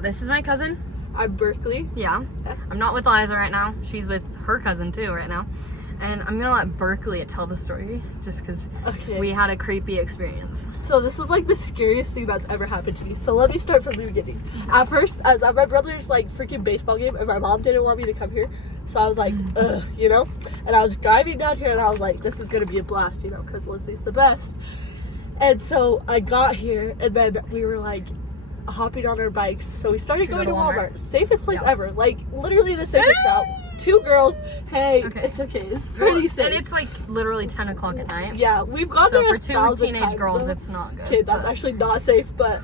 This is my cousin. I'm Berkeley. Yeah. I'm not with Liza right now. She's with her cousin too right now. And I'm gonna let Berkeley tell the story just because we had a creepy experience. So this is like the scariest thing that's ever happened to me. So let me start from the beginning. At first, I was at my brother's like freaking baseball game and my mom didn't want me to come here. So I was like, ugh, you know? And I was driving down here and I was like, this is gonna be a blast, you know, because Leslie's the best. And so I got here and then we were like hopping on our bikes. So we started going to Walmart. Safest place ever. Like literally the safest route. 2 girls. Hey, it's okay. It's pretty safe. And it's like literally 10 o'clock at night. Yeah, we've gone there for 2 teenage times, girls, though. it's not good. Okay, that's actually not safe, but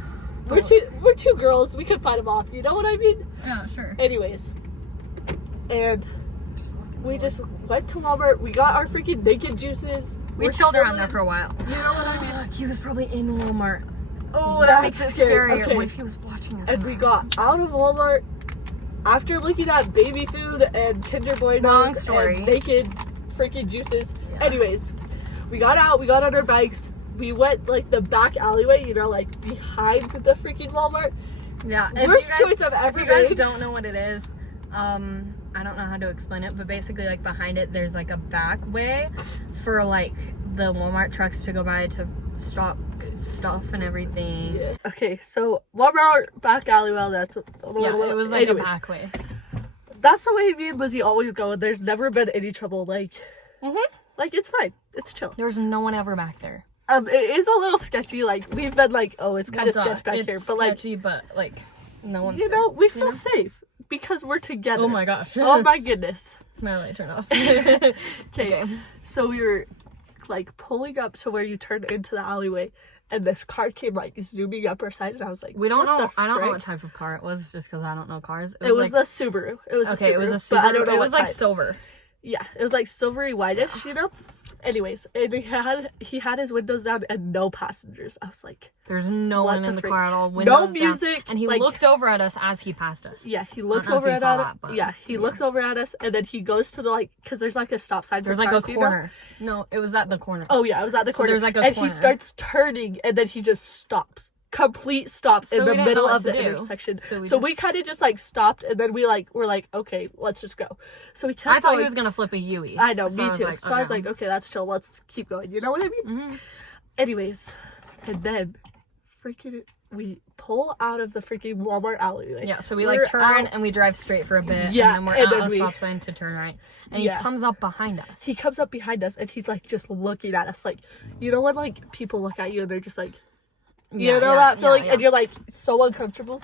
we're two girls. We could fight them off. You know what I mean? Yeah, sure. Anyways, and we just went to Walmart. We got our freaking naked juices. We chilled around there for a while. You know what I mean? He was probably in Walmart. Oh, that makes it scary. Okay. What if he was watching us? And we got out of Walmart after looking at baby food and Kinder Buenos and naked freaking juices. Yeah. Anyways, we got out. We got on our bikes. We went like the back alleyway, you know, like behind the freaking Walmart. Yeah. Worst choice I've ever made. If you guys don't know what it is, I don't know how to explain it, but basically like behind it, there's like a back way for like the Walmart trucks to go by to stop stuff and everything. Yeah. Okay, so Walmart back alleyway, that's what, it was like a back way. That's the way me and Lizzie always go, and there's never been any trouble. Like, like it's fine, it's chill. There's no one ever back there. It is a little sketchy. Like we've been like, oh, it's kind of sketchy back here, but like, sketchy, but like, no one's. You know, we feel safe because we're together. Oh my gosh. Oh my goodness. My light turned off. Okay, so we were like pulling up to where you turn into the alleyway, and this car came like zooming up our side, and I was like, we don't know. I don't know what type of car it was, just because I don't know cars. It was like, a Subaru. It was okay. A Subaru, It was a Subaru. But I don't know it was what like type. silver. Yeah, it was like silvery whitish, you know. Anyways, and he had his windows down and no passengers. I was like, there's no one in the car at all. Windows no music, down. And he looked over at us as he passed us. Yeah, he looks over at us. He looks over at us, and then he goes to the like, because there's like a stop sign. There's like a corner. You know? No, it was at the corner. Oh yeah, it was at the corner. There's like a and corner. He starts turning, and then he just stops. Complete stop in the middle of the intersection. So we kind of just like stopped, and then we're like, okay, let's just go. So we kept. I thought he was gonna flip a Yui. I know, me too. So I was like, okay, that's chill. Let's keep going. You know what I mean? Anyways, and then freaking we pull out of the freaking Walmart alleyway. Yeah, so we like turn and we drive straight for a bit. Yeah, and then we're at a stop sign to turn right. And he comes up behind us. He comes up behind us, and he's like just looking at us, like, you know when like people look at you and they're just like. You know that feeling? And you're like so uncomfortable.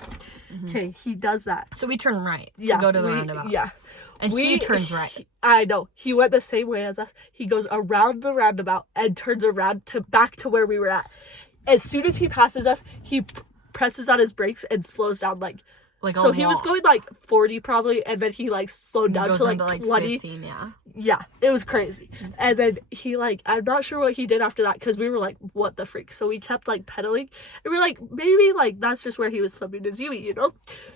Okay, he does that. So we turn right to go to the roundabout. Yeah. And he turns right. I know. He went the same way as us. He goes around the roundabout and turns around to back to where we were at. As soon as he passes us, he presses on his brakes and slows down like so he was going like 40 probably, and then he like slowed down to like 20. 15, yeah, it was crazy. And then he like, I'm not sure what he did after that, because we were like, what the freak? So we kept like pedaling, and we were like, maybe like that's just where he was flipping his Yui, you know.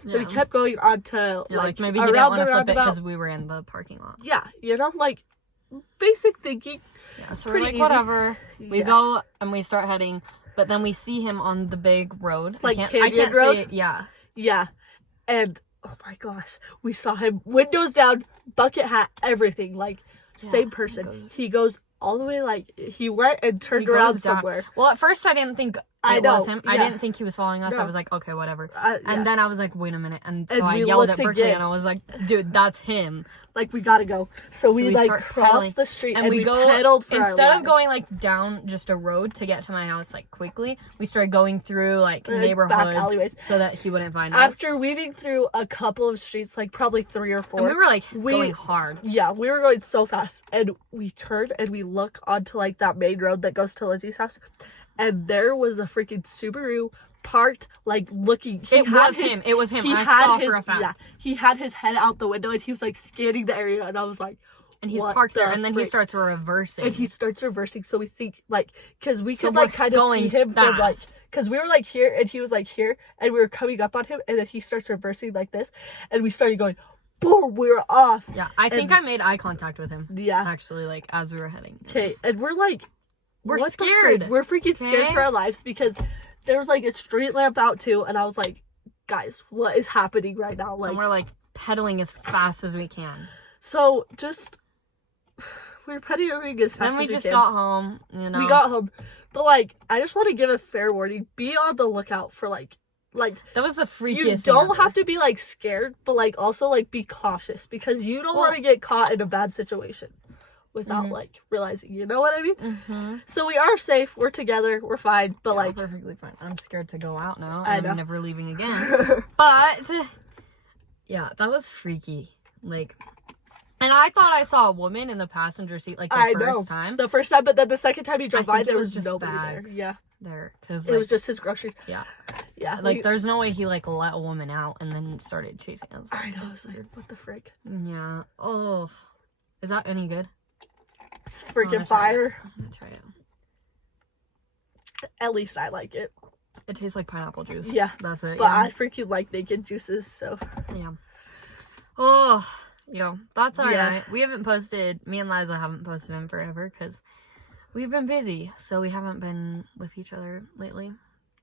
So we kept going on to like maybe he didn't want to flip it because we were in the parking lot. Yeah, you know, like basic thinking. Yeah, so we're like, whatever. We go and we start heading, but then we see him on the big road, like Canyon Road. Yeah. And oh my gosh, we saw him windows down, bucket hat, everything, like same person. He goes all the way, like he went and turned around somewhere. Well, at first I didn't think it was him. I didn't think he was following us. No. I was like, okay, whatever. And then I was like, wait a minute. And so I yelled at Berkeley and I was like, dude, that's him. Like, we gotta go. So we like crossed the street and we pedaled for instead of going like down just a road to get to my house like quickly, we started going through like neighborhoods so that he wouldn't find us. After weaving through a couple of streets, like probably 3 or 4. And we were like going hard. Yeah, we were going so fast. And we turned and we look onto like that main road that goes to Lizzie's house. And there was a freaking Subaru parked, like looking. It was him. I saw for a fact. Yeah, he had his head out the window and he was like scanning the area, and I was like, and he's parked there, and then he starts reversing. And he starts reversing, so we think like, because we could like kind of see him from like, because we were like here and he was like here, and we were coming up on him, and then he starts reversing like this, and we started going. Boom, we were off. Yeah, I think I made eye contact with him. Yeah. Actually, like, as we were heading. Okay, and we're like... We're scared. We're freaking scared for our lives, because there was, like, a street lamp out, too, and I was like, guys, what is happening right now? Like, and we're like pedaling as fast as we can. So just we were pedaling as fast Then as we we just can. got home, you know. We got home, but like I just want to give a fair warning: be on the lookout for like that was the freakiest. You don't have to be like scared, but like also like be cautious because you don't want to get caught in a bad situation without like realizing. You know what I mean? Mm-hmm. So we are safe. We're together. We're fine. But like perfectly fine. I'm scared to go out now. I know. I'm never leaving again. But yeah, that was freaky. Like, and I thought I saw a woman in the passenger seat like the first time. The first time, but then the second time he drove by, there was just nobody bags there. Yeah, there because it was just his groceries. Yeah, yeah. Like, there's no way he like let a woman out and then started chasing us. I know. It's like, what the frick? Yeah. Oh, is that any good? It's freaking fire. I'm gonna try it. At least I like it. It tastes like pineapple juice. Yeah, that's it. But I freaking like naked juices, so yeah. Oh, yeah, that's our Yeah. night. We haven't posted. Me and Liza haven't posted in forever because we've been busy, so we haven't been with each other lately.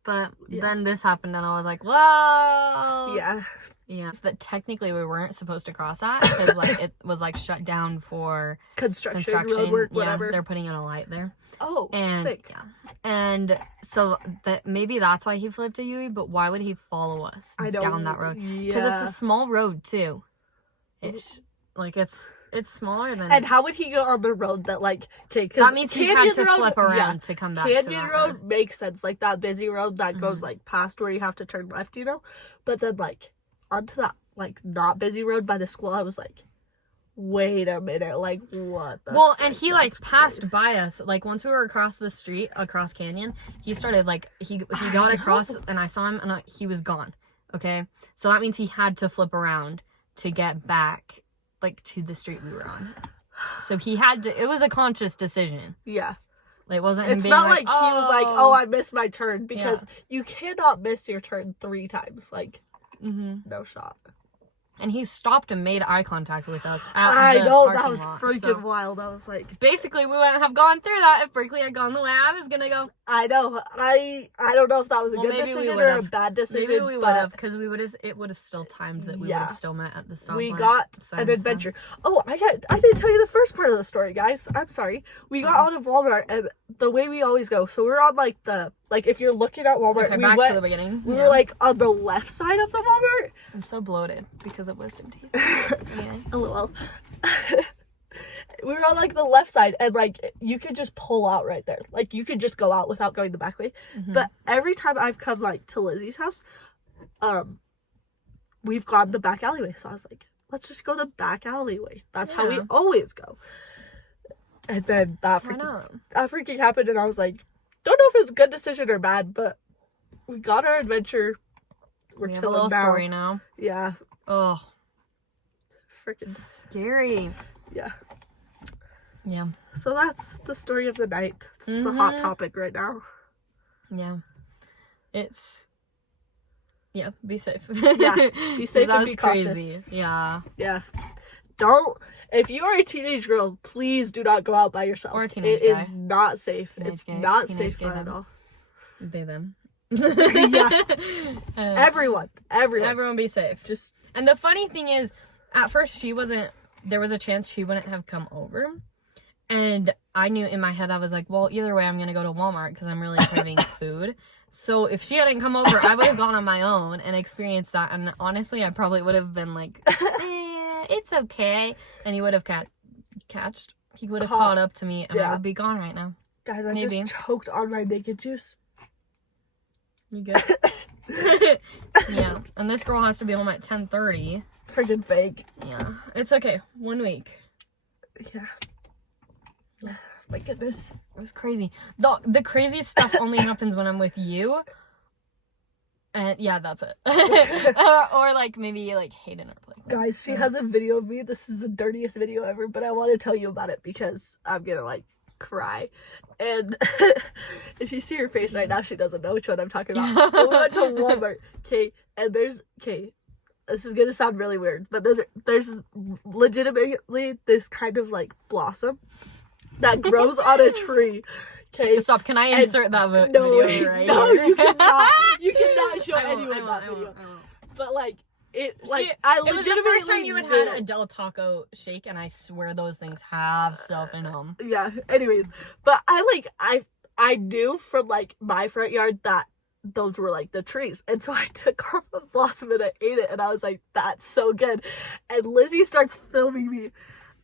But then this happened, and I was like, "Whoa!" yeah. Yeah. So that technically we weren't supposed to cross that because like it was like shut down for Construction, road work, whatever. Yeah, they're putting in a light there. Oh, And sick. yeah, and so that maybe that's why he flipped a Yui. But why would he follow us down that road? Because it's a small road too. Like it's smaller than. And how would he go on the road that like? Okay, that means he had to flip around to come back. Canyon to that road makes sense, like that busy road that goes like past where you have to turn left, you know. But then like onto that like not busy road by the school, I was like, wait a minute, like what? Well, and he like passed by us. Like once we were across the street, across Canyon, he started like he got across, and I saw him, and he was gone. Okay, so that means he had to flip around to get back like to the street we were on. So he had to. It was a conscious decision. Yeah. Like it wasn't. It's him being not like he was like, oh, I missed my turn, because you cannot miss your turn 3 times. Like, no shot. And he stopped and made eye contact with us at the know, parking that was lot. freaking wild. I was like, basically, we wouldn't have gone through that if Berkeley had gone the way I was gonna go. I know. I don't know if that was a good decision or a bad decision. Maybe we would have, because we would have. It would have still timed that we would have still met at the stop. We got an adventure. Oh, I didn't tell you the first part of the story, guys. I'm sorry. We got out of Walmart, and the way we always go. So we're on like if you're looking at Walmart, okay, back to the beginning. We were like on the left side of the Walmart. I'm so bloated because of wisdom teeth. Anyway. LOL. We were on like the left side, and like you could just pull out right there. Like you could just go out without going the back way. But every time I've come like to Lizzie's house, we've gone the back alleyway. So I was like, let's just go the back alleyway. That's how we always go. And then that freaking happened, and I was like, don't know if it's a good decision or bad, but we got our adventure. We're we have chilling a little now. story now. Yeah. Oh, freaking scary. Yeah. Yeah. So that's the story of the night. It's the hot topic right now. Yeah. It's. Yeah, be safe. Yeah, be safe and be cautious. Crazy. Yeah. Yeah. Don't. If you are a teenage girl, please do not go out by yourself. Or a teenage guy. It is not safe. It's not safe at all. They them. Yeah. Everyone be safe. And the funny thing is, at first there was a chance she wouldn't have come over. And I knew in my head, I was like, well, either way, I'm going to go to Walmart because I'm really craving food. So if she hadn't come over, I would have gone on my own and experienced that. And honestly, I probably would have been like, it's okay. And he would have he would have caught up to me, and I would be gone right now. Guys, I just choked on my naked juice. You good? Yeah. And this girl has to be home at 10:30. Friggin' fake. Yeah. It's okay. 1 week. Yeah. My goodness. It was crazy. The craziest stuff only happens when I'm with you. And yeah, that's it. Or like maybe like Hayden or Blake. Guys, she has a video of me. This is the dirtiest video ever, but I want to tell you about it because I'm gonna like cry. And if you see her face right now, she doesn't know which one I'm talking about. We went to Walmart, okay, and this is gonna sound really weird, but there's legitimately this kind of like blossom that grows on a tree. Okay, stop. Can I insert that video right no, here? you cannot. You cannot show anyone that video. but like it like It I was the legitimately first time you had knew. had a Del Taco shake, and I swear those things have stuff in them. Yeah. Anyways, but I knew from like my front yard that those were like the trees, and so I took off a blossom and I ate it, and I was like, "That's so good." And Lizzie starts filming me,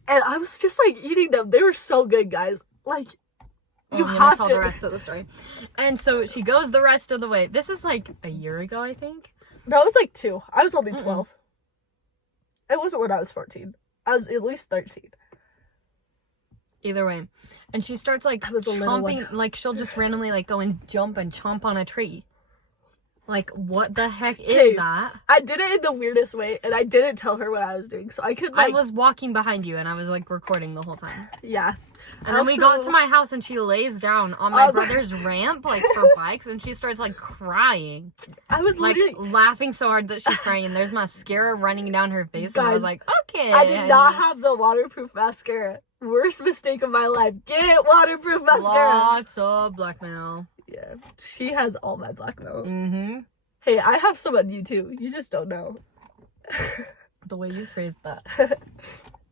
and I was just like eating them. They were so good, guys. Like you I'm gonna have tell to. the rest of the story. And so she goes the rest of the way. This is like a year ago, I think. That was like 2. I was only 12. It wasn't when I was 14. I was at least 13. Either way. And she starts like I was a little one. chomping, like she'll just randomly like go and jump and chomp on a tree. Like, what the heck Okay, is that? I did it in the weirdest way, and I didn't tell her what I was doing, so I could like. I was walking behind you and I was like recording the whole time. Yeah. And then we got to my house and she lays down on my brother's ramp, like for bikes, and she starts like crying. I was Like literally laughing so hard that she's crying, and there's mascara running down her face. And I was Guys, like, okay. I did not have the waterproof mascara. Worst mistake of my life. Get waterproof mascara. Lots of blackmail. Yeah, she has all my blackmail. Mm-hmm. Hey, I have some on you too. You just don't know. The way you phrased that.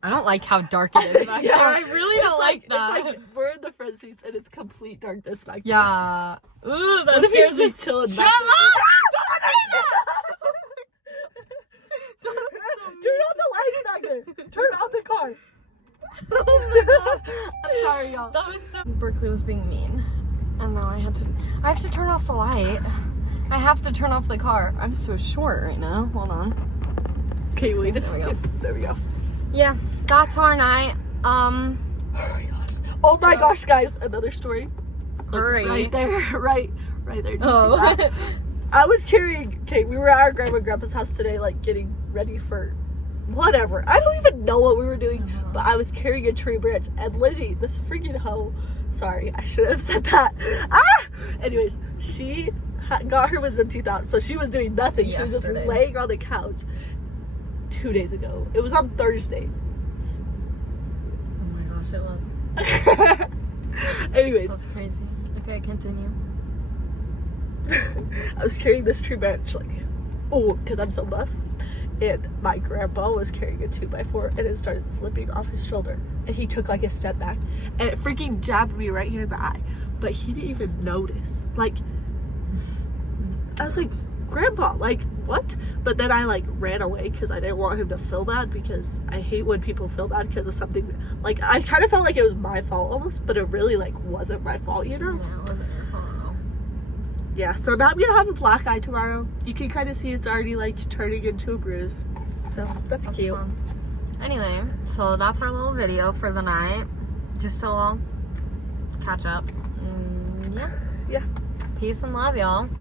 I don't like how dark it is back Yeah, there. I really don't like that. It's like we're in the front seats and it's complete darkness back there. Yeah. Ooh, that What if scares he's me. just chilling Shut back up! Turn on the lights back there. Turn on the car. Oh my god. I'm sorry, y'all. That was so... Berkeley was being mean. And now I have to turn off the light. I have to turn off the car. I'm so short right now. Hold on. Okay, wait a There we go. second. There we go. Yeah, that's our night. Oh my gosh. Oh my gosh, guys. Another story. Hurry. Right there. Right there. Do you Oh. see that? I was carrying... Okay, we were at our grandma and grandpa's house today, like, getting ready for... whatever. I don't even know what we were doing, but I was carrying a tree branch, and Lizzie, this freaking hoe... Sorry, I should have said that. Anyways, she got her wisdom teeth out, so she was doing nothing. She was just Yesterday. laying on the couch 2 days ago. It was on Thursday. Oh my gosh, it was. Anyways, That's crazy. Okay, continue. I was carrying this tree branch, like, because I'm so buff. And my grandpa was carrying a 2x4 and it started slipping off his shoulder. And he took like a step back and it freaking jabbed me right here in the eye. But he didn't even notice. Like, I was like, Grandpa, like, what? But then I like ran away because I didn't want him to feel bad, because I hate when people feel bad because of something. Like, I kind of felt like it was my fault almost, but it really like wasn't my fault, you know? No, it wasn't your fault. Yeah, so now I'm gonna have a black eye tomorrow. You can kind of see it's already like turning into a bruise. So that's cute. Fun. Anyway, so that's our little video for the night. Just a little catch up. Yeah. Yeah. Peace and love, y'all.